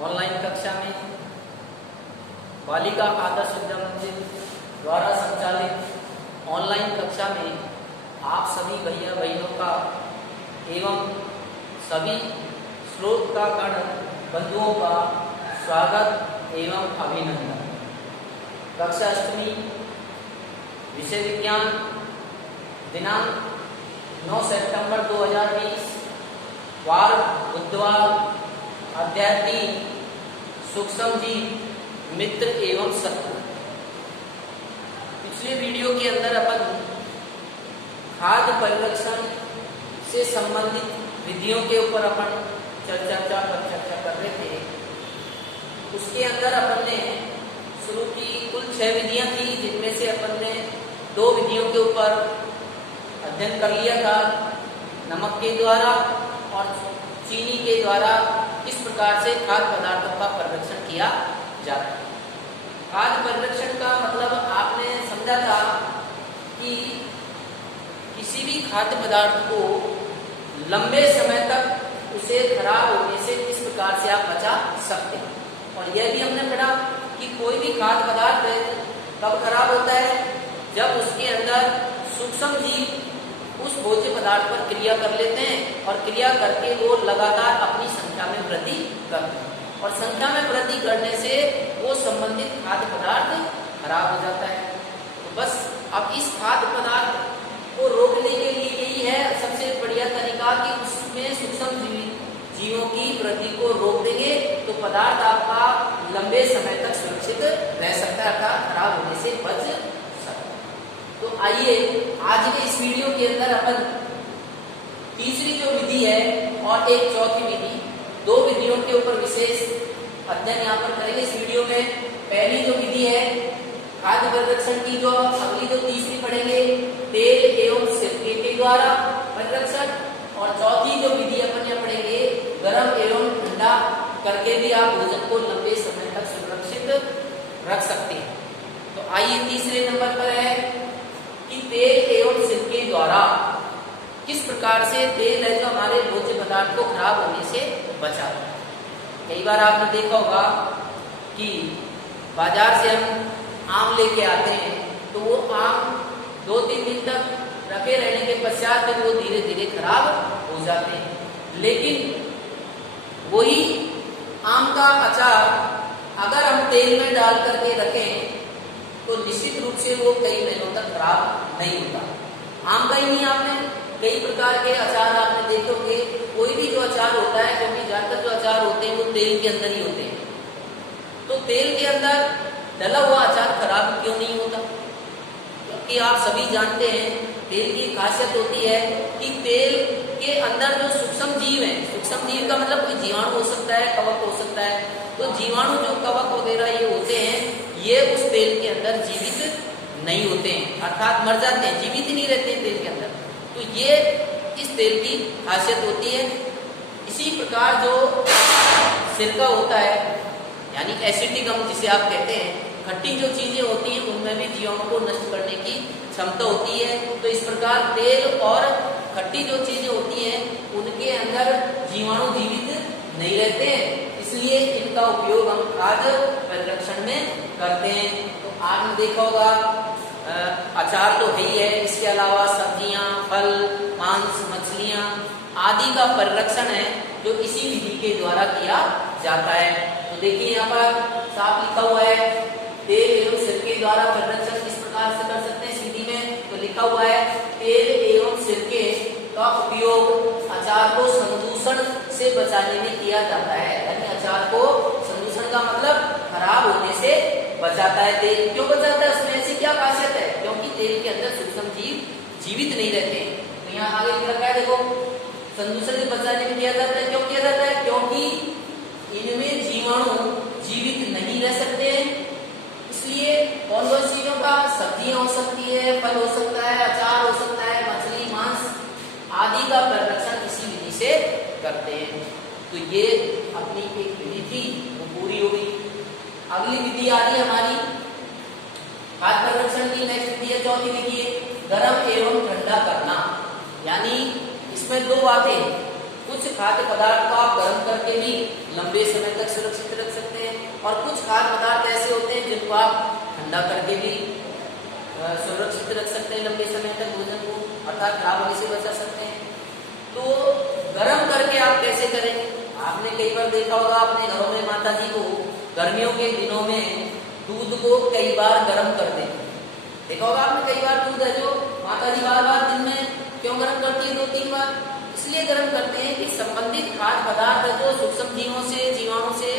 Online कक्षा में बालिका आदर्श विद्या मंदिर द्वारा संचालित ऑनलाइन कक्षा में आप सभी भैया बहनों का एवं सभी श्रोतागण बंधुओं का स्वागत एवं अभिनंदन। कक्षा अष्टमी विषय विज्ञान दिनांक 9 सितंबर 2020 वार बुधवार अध्याय 3 सूक्ष्म जीव मित्र एवं शत्रु। पिछले वीडियो के अंदर अपन खाद्य परिरक्षण से संबंधित विधियों के ऊपर अपन चर्चा कर रहे थे। उसके अंदर अपन ने शुरू की कुल 6 विधियां थी, जिनमें से अपन ने 2 विधियों के ऊपर अध्ययन कर लिया था, नमक के द्वारा और चीनी के द्वारा किस प्रकार से खाद्य पदार्थों का परिरक्षण किया जाता है। खाद्य परिरक्षण का मतलब आपने समझा था कि किसी भी खाद्य पदार्थ को लंबे समय तक उसे खराब होने से किस प्रकार से आप बचा सकते हैं। और यह भी हमने पढ़ा कि कोई भी खाद्य पदार्थ कब खराब होता है, जब उसके अंदर सूक्ष्म जीव उस भोज्य पदार्थ पर क्रिया कर लेते हैं और क्रिया करके वो लगातार अपनी संख्या में वृद्धि करते हैं, और संख्या में वृद्धि करने से वो संबंधित खाद्य पदार्थ खराब हो जाता है। तो बस अब इस खाद्य पदार्थ को रोकने के लिए यही है सबसे बढ़िया तरीका कि उसमें सूक्ष्म जीवों की वृद्धि को रोक देंगे तो पदार्थ आपका लंबे समय तक सुरक्षित रह सकता है, अर्थात खराब होने से बच सकता है। तो आइए आज के इस वीडियो के अंदर अपन तीसरी जो विधि है और एक चौथी विधि, 2 विधियों के ऊपर विशेष अध्ययन यहाँ पर करेंगे इस वीडियो में। पहली जो विधि है खाद्य परिरक्षण की, जो अगली जो तीसरी पढ़ेंगे तेल एवं सिरके के द्वारा परिरक्षण, और चौथी जो विधि अपन यहाँ पढ़ेंगे गर्म एवं ठंडा करके भी आप भोजन को लंबे समय तक सुरक्षित रख सकते हैं। तो आइए तीसरे नंबर पर है कि तेल एवं सिरके द्वारा किस प्रकार से तेल है जो हमारे भोज्य पदार्थ को खराब होने से बचाता है। कई बार आपने देखा होगा कि बाजार से हम आम लेके आते हैं तो वो आम 2-3 दिन तक रखे रहने के पश्चात फिर वो धीरे धीरे खराब हो जाते हैं। लेकिन वही आम का अचार अगर हम तेल में डाल करके रखें तो निश्चित रूप से वो कई महीनों तक खराब नहीं होता। आम का ही नहीं, आपने कई प्रकार के अचार आपने देखे होंगे। कोई भी जो अचार होता है, क्योंकि ज्यादातर जो अचार होते हैं वो तेल के अंदर ही होते हैं, तो तेल के अंदर डला हुआ अचार खराब क्यों नहीं होता? क्योंकि आप सभी जानते हैं तेल की खासियत होती है कि तेल के अंदर जो सूक्ष्म जीव है, सूक्ष्म जीव का मतलब कोई जीवाणु हो सकता है, कवक हो सकता है, तो जीवाणु जो कवक वगैरह ये होते हैं ये उस तेल के अंदर जीवित नहीं होते हैं, अर्थात मर जाते हैं, जीवित ही नहीं रहते हैं तेल के अंदर। तो ये इस तेल की खासियत होती है। इसी प्रकार जो सिरका होता है यानी एसिटिक अम्ल जिसे आप कहते हैं, खट्टी जो चीजें होती हैं उनमें भी जीवाणु को नष्ट करने की क्षमता होती है। तो इस प्रकार तेल और खट्टी जो चीजें होती हैं उनके अंदर जीवाणु जीवित नहीं रहते हैं, इसलिए इनका उपयोग हम खाद्य परिरक्षण में करते हैं। तो आपने देखा होगा अचार तो है ही है, इसके अलावा सब्जियां, फल, मांस, मछलियां आदि का परिरक्षण है जो इसी विधि के द्वारा किया जाता है। तो देखिए यहाँ पर साफ लिखा हुआ है तेल एवं सिरके द्वारा परिरक्षण किस प्रकार से कर सकते हैं इस विधि में। तो लिखा हुआ है तेल एवं सिरके का उपयोग अचार को संदूषण से बचाने में किया जाता है, यानी अचार को संदूषण का मतलब खराब होने से बचाता है। तेल क्यों बचाता है, उसमें ऐसी क्या खासियत है? क्योंकि तेल के अंदर सूक्ष्म जीव जीवित नहीं रहते। तो यहाँ आगे लिखा है, देखो संदूषण से बचाने में किया जाता है। क्यों किया जाता है? क्योंकि इनमें जीवाणु जीवित नहीं रह सकते हैं, इसलिए कौन कौन चीजों का, सब्जियां हो सकती है, फल हो सकता है, अचार हो सकता है, मछली, मांस आदि का परिरक्षण इसी विधि से करते हैं। तो ये अपनी एक विधि थी वो पूरी हो गई। अगली विधि आ रही है हमारी खाद्य परिरक्षण की। नेक्स्ट विधि है चौथी विधि, गर्म एवं ठंडा करना। यानी इसमें 2 बातें, कुछ खाद्य पदार्थ को आप गर्म करके भी लंबे समय तक सुरक्षित रख सकते हैं, और कुछ खाद्य पदार्थ ऐसे होते हैं जिनको आप ठंडा करके भी सुरक्षित रख सकते हैं लंबे समय तक भोजन को, अर्थात खराब होने से बचा सकते हैं। तो गर्म करके आप कैसे करें? आपने कई बार देखा होगा अपने घरों में माता जी को गर्मियों के दिनों में दूध को कई बार गर्म कर देते। देखा होगा आपने कई बार दूध है जो माता जी बार बार दिन में क्यों गर्म करती है? 2-3 बार इसलिए गर्म करते हैं कि संबंधित खाद्य पदार्थ जो सूक्ष्म जीवों से, जीवाणु से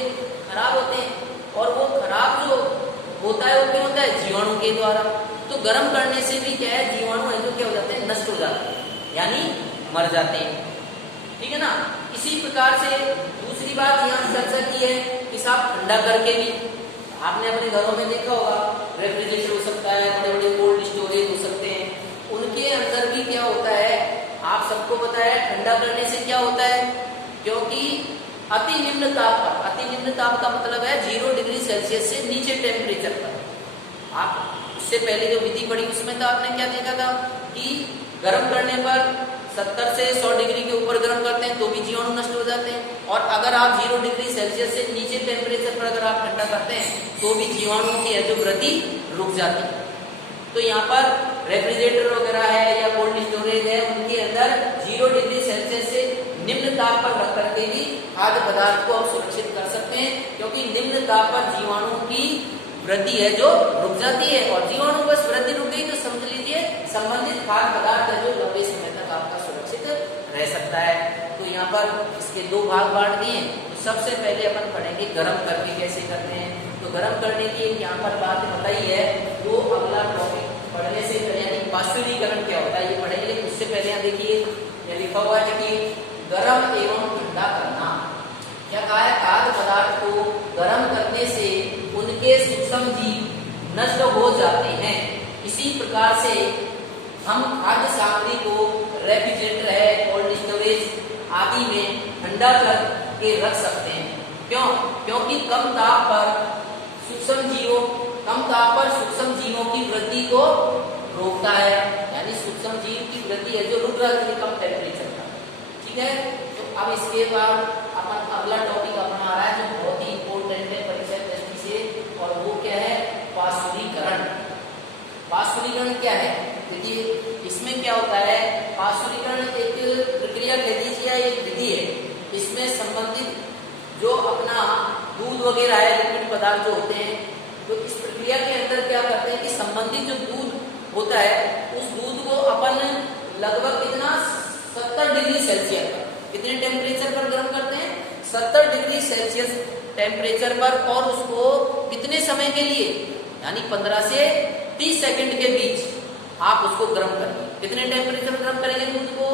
खराब होते हैं, और वो खराब जो होता है वो क्यों होता है? जीवाणु के द्वारा। तो गर्म करने से भी क्या है, जीवाणु है जो क्या हो जाते हैं? नष्ट हो जाते हैं, यानी मर जाते हैं। ठीक है ना? इसी प्रकार से दूसरी बात यहाँ चर्चा की है कि साहब ठंडा करके भी, आपने अपने घरों में देखा होगा रेफ्रिजरेटर हो सकता है, बड़े बड़े कोल्ड स्टोरेज हो सकते हैं, उनके अंदर भी क्या होता है, आप सबको पता है ठंडा करने से क्या होता है, क्योंकि अति निम्न ताप पर, अति निम्न ताप का मतलब है 0 डिग्री सेल्सियस से नीचे टेम्परेचर पर। आप उससे पहले जो विधि पढ़ी उसमें तो आपने क्या देखा था कि गर्म करने पर 70 से 100 डिग्री के ऊपर गर्म करते हैं तो भी जीवाणु नष्ट हो जाते हैं, और अगर आप 0 डिग्री सेल्सियस से नीचे टेम्परेचर पर अगर आप ठंडा करते हैं तो भी जीवाणुओं की है जो वृद्धि रुक जाती है। तो यहाँ पर रेफ्रिजरेटर वगैरह है या कोल्ड स्टोरेज है, उनके अंदर 0 डिग्री सेल्सियस से निम्न ताप पर रख करके भी खाद्य पदार्थ को आप सुरक्षित कर सकते हैं, क्योंकि निम्न ताप पर जीवाणुओं की वृद्धि है जो रुक जाती है, और जीवाणु बस वृद्धि रुक गई तो समझ लीजिए संबंधित खाद्य पदार्थ है जो लंबे समय तक आपका सुरक्षित रह सकता है। तो यहाँ पर इसके 2 भाग बांट दिए। तो सबसे पहले अपन पढ़ेंगे गर्म करके कैसे करते हैं। तो गर्म करने की यहाँ पर बात बताई है, वो अगला टॉपिक पढ़ने से पहले यानी पाश्चुरीकरण क्या होता है ये पढ़ेंगे, लेकिन उससे पहले यहाँ देखिए यह लिखा हुआ है कि गर्म एवं ठंडा करना। क्या कहा है? खाद्य पदार्थ को गर्म करने से उनके सूक्ष्म जीव नष्ट हो जाते हैं। इसी प्रकार से हम खाद्य सामग्री को रेफ्रिजरेटर है, कोल्ड स्टोरेज आदि में ठंडा करके रख सकते हैं। क्यों? क्योंकि कम ताप पर सूक्ष्म जीवों की वृद्धि को रोकता है, यानी सूक्ष्म जीव की वृद्धि है जो रुक जाती है कम टेम्परेचर पर। ठीक है? तो अब इसके बाद अपन अगला टॉपिक अपना आ रहा है जो बहुत ही इंपॉर्टेंट है परीक्षा दृष्टि से, और वो क्या है? पाश्चुरीकरण। पाश्चुरीकरण क्या है? देखिए इसमें क्या होता है, पाश्चुरीकरण एक प्रक्रिया कह दीजिए, एक विधि है। इसमें संबंधित जो अपना दूध वगैरह है, लिक्विड पदार्थ जो होते हैं, तो इस प्रक्रिया के अंदर क्या करते हैं कि संबंधित जो दूध होता है उस दूध को अपन लगभग कितना 70 डिग्री सेल्सियस पर, कितने टेम्परेचर पर गर्म करते हैं? 70 डिग्री सेल्सियस टेम्परेचर पर, और उसको कितने समय के लिए? यानी 15 से 30 सेकंड के बीच आप उसको गर्म करेंगे। कितने टेम्परेचर पर गर्म करेंगे दूध को?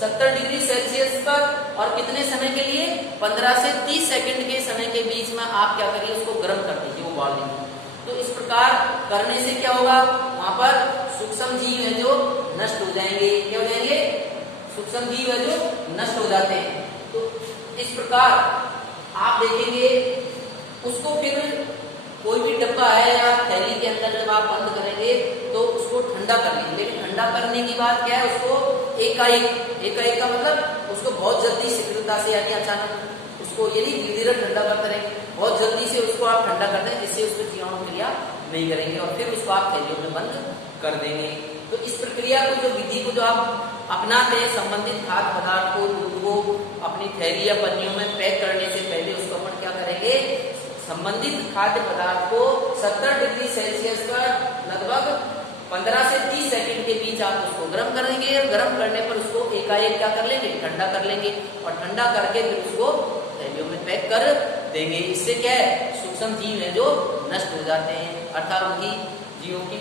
70 डिग्री सेल्सियस पर, और कितने समय के लिए? 15 से 30 सेकंड के समय के बीच में आप क्या करिए? उसको गर्म कर दीजिए, वो उबाल लीजिए। तो इस प्रकार करने से क्या होगा? वहां पर सूक्ष्म जीव है जो नष्ट हो जाएंगे। क्या हो जाएंगे? सूक्ष्म जीव है जो नष्ट हो जाते हैं। तो इस प्रकार आप देखेंगे उसको फिर कोई भी डब्बा है या थैली के अंदर जब आप बंद करेंगे तो उसको ठंडा कर लेंगे। लेकिन ठंडा करने की बात क्या है? उसको एकाएक का मतलब उसको बहुत जल्दी शीघ्रता से, यानी अचानक उसको यदि धीरे धीरे ठंडा करते रहेंगे, बहुत जल्दी से उसको आप ठंडा कर दें जिससे उसमें जीवाणु क्रिया नहीं करेंगे, और फिर उसको आप थैलियों में बंद कर देंगे। तो इस प्रक्रिया को, जो विधि को जो आप अपनाते हैं, संबंधित खाद्य पदार्थ को, दूध को अपनी थैली या पन्नियों में पैक करने से पहले उसको अपन क्या करेंगे? संबंधित खाद्य पदार्थ को 70 डिग्री सेल्सियस पर लगभग 15 से 30 सेकंड के बीच आप उसको गर्म करेंगे, और गर्म करने पर उसको एकाएक क्या कर लेंगे? ठंडा कर लेंगे, और ठंडा करके फिर उसको थैलियों में पैक कर देंगे। इससे क्या है? सूक्ष्म जीव है जो नष्ट हो जाते हैं, अर्थात उनकी जीवों की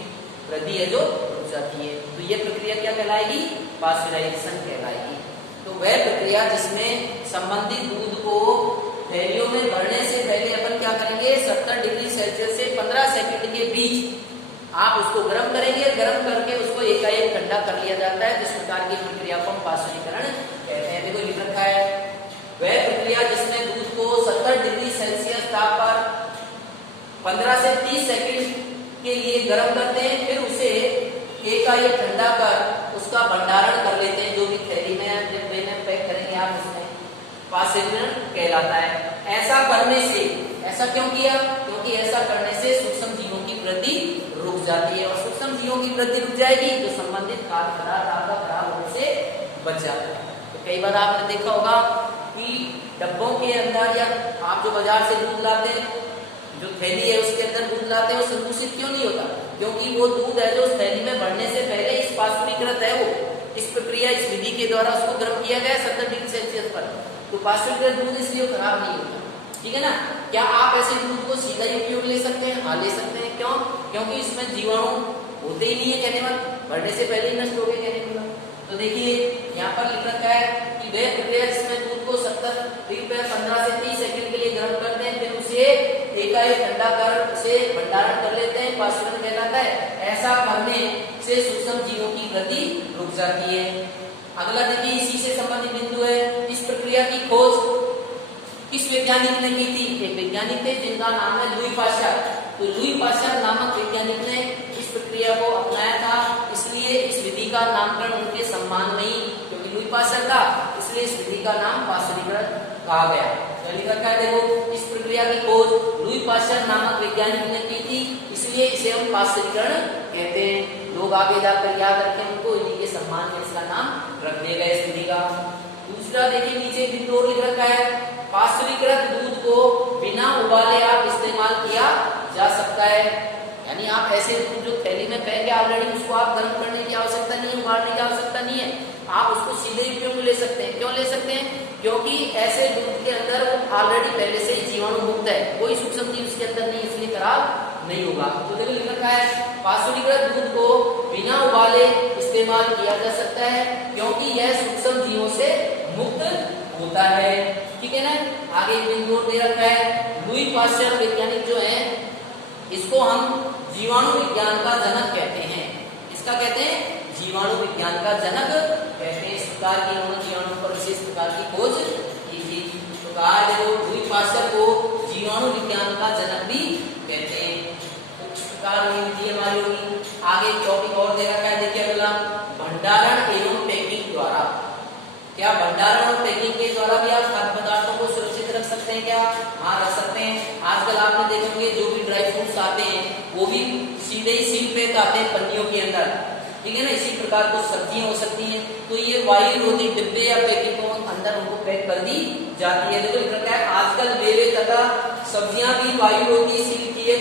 वृद्धि है जो रुक जाती है। तो ये प्रक्रिया क्या कहलाएगी? पाश्चराइजेशन कहलाएगी। तो वह प्रक्रिया जिसमें संबंधित दूध को थैलियों में भरने से पहले अपन क्या करेंगे? 70 डिग्री सेल्सियस से 15 सेकंड के बीच आप उसको गर्म करेंगे, गर्म करके उसको एकाएक ठंडा कर लिया जाता है। जिस प्रकार की प्रक्रिया को हम पाश्चुरीकरण कहते हैं। देखो लिख रखा है, वह प्रक्रिया जिसमें दूध को 70 डिग्री सेल्सियस ताप पर 15 से 30 सेकंड के लिए गर्म करते हैं, फिर उसे एकाएक ठंडा कर उसका भंडारण कर लेते हैं। जो भी थैली में डिब्बे में पैक करेंगे आप उसमें, पास्चुरीकरण कहलाता है। ऐसा करने से, ऐसा क्यों किया? क्योंकि ऐसा करने से सूक्ष्म जीवों की वृद्धि रुक जाती है, और सूक्ष्म जीवों की वृद्धि रुक जाएगी तो संबंधित खाद्य पदार्थ आपका खराब होने से बच जाता है। तो कई बार आपने देखा होगा कि डब्बों के अंदर, या आप जो बाजार से दूध लाते हैं, जो थैली है उसके अंदर दूध लाते हैं, वो संदूषित क्यों नहीं होता? क्योंकि वो दूध है जो उस थैली में भरने से पहले इस पास्चुरीकृत है, वो इस प्रक्रिया, इस विधि के द्वारा उसको गर्म किया गया 70 डिग्री सेल्सियस पर। तो पास्चुरीकृत दूध इसलिए खराब नहीं होता, ठीक है ना। क्या आप ऐसे दूध को सीधा ही उपयोग ले सकते हैं? हाँ, ले सकते हैं। क्यों? क्योंकि इसमें जीवाणु होते ही नहीं है, कहने वाला भरने से पहले ही नष्ट हो गए, कहने वाला। तो देखिए यहाँ पर लिख रखा है कि वह प्रक्रिया जिसमें दूध को 70 डिग्री पर 15 से 30 सेकंड के लिए गर्म करते हैं, फिर उसे एकाएक ठंडा कर उसे भंडारण कर लेते हैं, पास्चुरीकरण कहलाता है। ऐसा करने से सूक्ष्म जीवों की वृद्धि रुक जाती है। अगला देखिए, इसी से संबंधित बिंदु है, इस प्रक्रिया की खोज किस वैज्ञानिक ने की थी? एक वैज्ञानिक थे जिनका नाम है लुई पाश्चर। तो लुई पाश्चर नामक वैज्ञानिक ने इस प्रक्रिया को अपनाया था, इसलिए इस विधि का नामकरण उनके सम्मान में ही, क्योंकि लुई पाश्चर था इसलिए इस विधि का नाम पास्चुरीकरण कहा गया। तो लिखा क्या है, देखो, इस प्रक्रिया की खोज लुई पाश्चर नामक वैज्ञानिक ने की थी, इसलिए इसे हम पास्चुरीकरण कहते हैं। लोग आगे जाकर याद रखें उनको, इन्हीं के सम्मान में इसका नाम रख दिया गया इस विधि का। दूसरा देखिए, नीचे बिंदु और लिख रखा है, पास्चुरीकृत दूध को बिना उबाले आप इस्तेमाल किया जा सकता है। यानी आप ऐसे दूध जो थैली में पैक है ऑलरेडी, उसको आप गर्म करने की आवश्यकता नहीं है, उबालने की आवश्यकता नहीं है, आप उसको सीधे उपयोग में ले सकते हैं। क्यों ले सकते हैं? क्योंकि ऐसे दूध के अंदर वो ऑलरेडी पहले से ही जीवाणु मुक्त है, कोई सूक्ष्म जीव उसके अंदर नहीं, इसलिए खराब नहीं होगा। तो देखो लिख रखा है, पास्चुरीकृत दूध को बिना उबाले इस्तेमाल किया जा सकता है, क्योंकि यह सूक्ष्म जीवों से मुक्त होता है, ठीक है ना। आगे बिंदु दे रखा है, लुई पाश्चर वैज्ञानिक जो है, इसको हम जीवाणु विज्ञान का जनक कहते हैं। इसका कहते हैं जीवाणु विज्ञान का जनक कहते हैं। इस प्रकार की उन्होंने जीवाणु पर विशेष प्रकार की खोज की थी। तो कहा देखो, लुई पाश्चर को जीवाणु विज्ञान का जनक भी कहते हैं। तो इस प्रकार ये विधि हमारी होगी। आगे टॉपिक और दे रखा है, देखिए अगला, भंडारण एवं पैकिंग द्वारा। क्या भंडारण और पैकिंग के द्वारा भी आप खाद्य पदार्थों को सुरक्षित रख सकते हैं? क्या? हाँ, रख सकते हैं। आजकल आपने देखेंगे जो भी ड्राई फ्रूट्स आते हैं वो भी सीधे ही सील पैक आते हैं पन्नियों के अंदर, ठीक है ना। इसी प्रकार कुछ सब्जियां हो सकती हैं, तो ये वायु रोधी डिब्बे या पैकेटों अंदर उनको पैक कर दी जाती है। देखो लिख रखा है, आजकल मेवे तथा सब्जियां भी वायु रोधी सील किए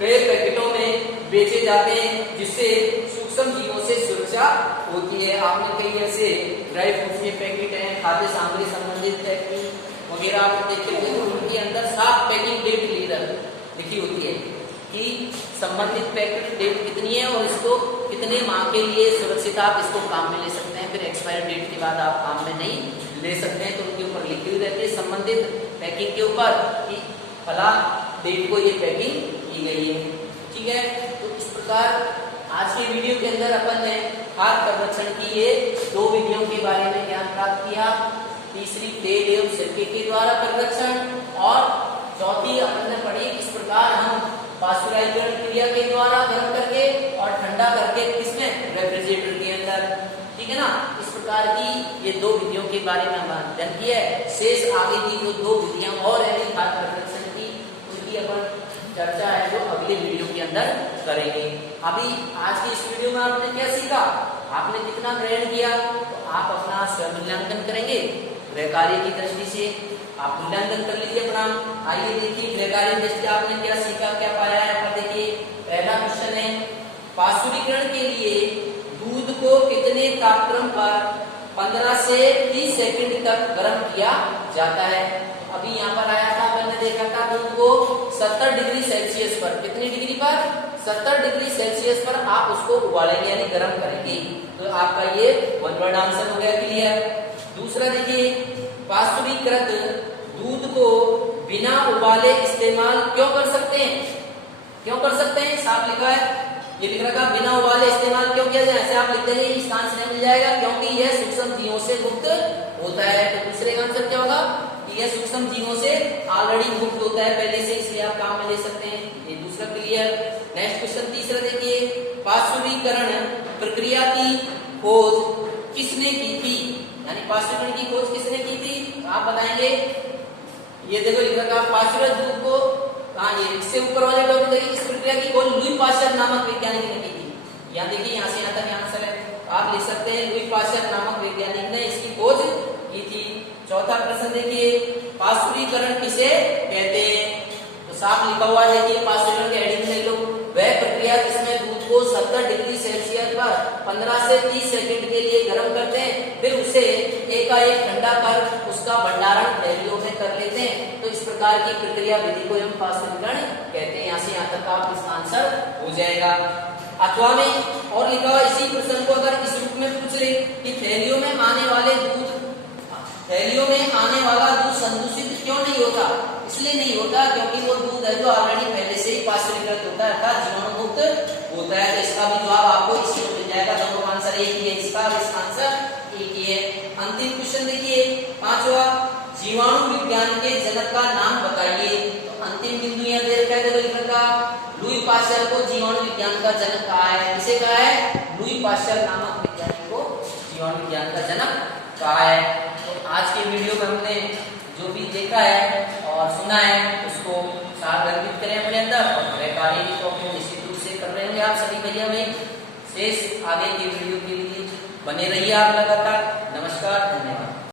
गए पैकेटों में बेचे जाते हैं, जिससे सूक्ष्म जीवों से सुरक्षा होती है। आपने कई ऐसे ड्राई फ्रूट्स के पैकेट हैं, खाद्य सामग्री संबंधित पैकिंग वगैरह आप देखते हैं, उनके अंदर साफ पैकिंग डेट लिखी होती है कि संबंधित पैकेट डेट कितनी है और इसको कितने माह के लिए सुरक्षित आप इसको काम में ले सकते हैं, फिर एक्सपायरी डेट के बाद आप काम में नहीं ले सकते हैं। तो उनके ऊपर लिखी हुई रहती है संबंधित पैकिंग के ऊपर कि फला डेट को ये पैकिंग की गई है, ठीक है। तो इस प्रकार आज के वीडियो के अंदर अपन ने खाद्य संरक्षण की ये दो विधियों के बारे में ज्ञान प्राप्त किया। तीसरी तेल एवं सिरके के द्वारा संरक्षण, और चौथी अपन ने पढ़ी किस प्रकार हम पास्चुराइजेशन क्रिया के द्वारा गर्म करके और ठंडा करके किसमें, रेफ्रिजरेटर के अंदर, ठीक है ना। इस प्रकार की ये दो विधियों के बारे में हमने अध्ययन किया है। शेष आगे की जो दो विधियां और है खाद्य संरक्षण की, उनकी अपन चर्चा है जो अगले वीडियो के अंदर करेंगे। अभी आज की इस वीडियो में आपने क्या सीखा, आपने कितना ग्रहण किया, तो आप अपना स्वयं मूल्यांकन करेंगे गृह कार्य की दृष्टि से। आप मूल्यांकन कर लीजिए अपना। आइए देखिए गृह कार्य की दृष्टि आपने क्या सीखा, क्या पाया है। देखिए पहला क्वेश्चन है, पास्चुरीकरण के लिए दूध को कितने तापक्रम पर 15 से 30 सेकंड तक गर्म किया जाता है। अभी यहाँ पर आया था, मैंने देखा था दूध को 70 डिग्री सेल्सियस पर, कितनी डिग्री पर, 70 डिग्री सेल्सियस पर आप उसको उबालेंगे यानी गर्म करेंगे। तो आपका ये वन वर्ड आंसर हो गया, क्लियर। दूसरा देखिए, पास्चुरीकृत दूध को बिना उबाले इस्तेमाल क्यों कर सकते हैं, क्यों कर सकते हैं, साफ लिखा है, ये लिख रखा बिना उबाले इस्तेमाल क्यों किया जाए, ऐसे आप लिख देंगे इसका आंसर मिल जाएगा, क्योंकि यह सूक्ष्म जीवों से मुक्त होता है। तो दूसरे का आंसर क्या होगा, यह सूक्ष्म जीवों से ऑलरेडी मुक्त होता है पहले से, इसलिए आप काम में ले सकते हैं। ये दूसरा क्लियर। नेक्स्ट क्वेश्चन तीसरा देखिए, पास्चुरीकरण प्रक्रिया की खोज किसने की थी, यानी पास्चुरीकरण की खोज किसने की थी, आप बताएंगे ये देखो लिखा था पाश्चुराइज दूध को ये इससे ऊपर वाले टॉपिक देखिए इस प्रक्रिया की खोज लुई पाश्चर नामक वैज्ञानिक ने की थी। यहाँ देखिए यहाँ से यहाँ तक आंसर है, आप लिख सकते हैं लुई पाश्चर नामक वैज्ञानिक ने इसकी खोज की थी। चौथा प्रश्न देखिए पाश्चुरीकरण किसे कहते हैं, तो साफ लिखा हुआ है देखिए पाश्चुरीकरण के हेडिंग में लो, वह प्रक्रिया जिसमें दूध को 70 डिग्री सेल्सियस पर 15 से 30 सेकंड के लिए गर्म करते हैं, फिर उसे एकाएक ठंडा कर उसका भंडारण थैलियों में कर लेते हैं, तो इस प्रकार की प्रक्रिया विधि को हम पाश्चुरीकरण कहते हैं। यहाँ से यहाँ तक आप इसका आंसर हो जाएगा। अथवा में और लिखा हुआ इसी प्रश्न को अगर इस रूप में पूछ ले कि थैलियों में आने वाला दूध संदूषित क्यों नहीं होता, इसलिए नहीं होता क्योंकि वो दूध है जो ऑलरेडी पहले से ही पाश्चुरीकृत होता है अर्थात जीवाणु मुक्त होता है। तो इसका भी जवाब आपको इसी में मिल जाएगा, दोनों का आंसर एक ही है, इसका और इसका आंसर एक ही है। अंतिम क्वेश्चन देखिए पांचवा, जीवाणु विज्ञान के जनक का नाम बताइए। तो अंतिम बिंदु यहाँ दे रखा है लिखा था लुई पाश्चर को जीवाणु विज्ञान का जनक कहा है। किसे कहा है? लुई पाश्चर नामक वैज्ञानिक को जीवाणु विज्ञान का जनक कहा है। तो आज के वीडियो में हमने जो भी देखा है और सुना है उसको सारगर्भित करें अपने अंदर और गृह कार्य की कॉपी निश्चित रूप से कर रहे होंगे आप सभी भैया में। शेष आगे की वीडियो के लिए बने रहिए आप लगातार। नमस्कार, धन्यवाद।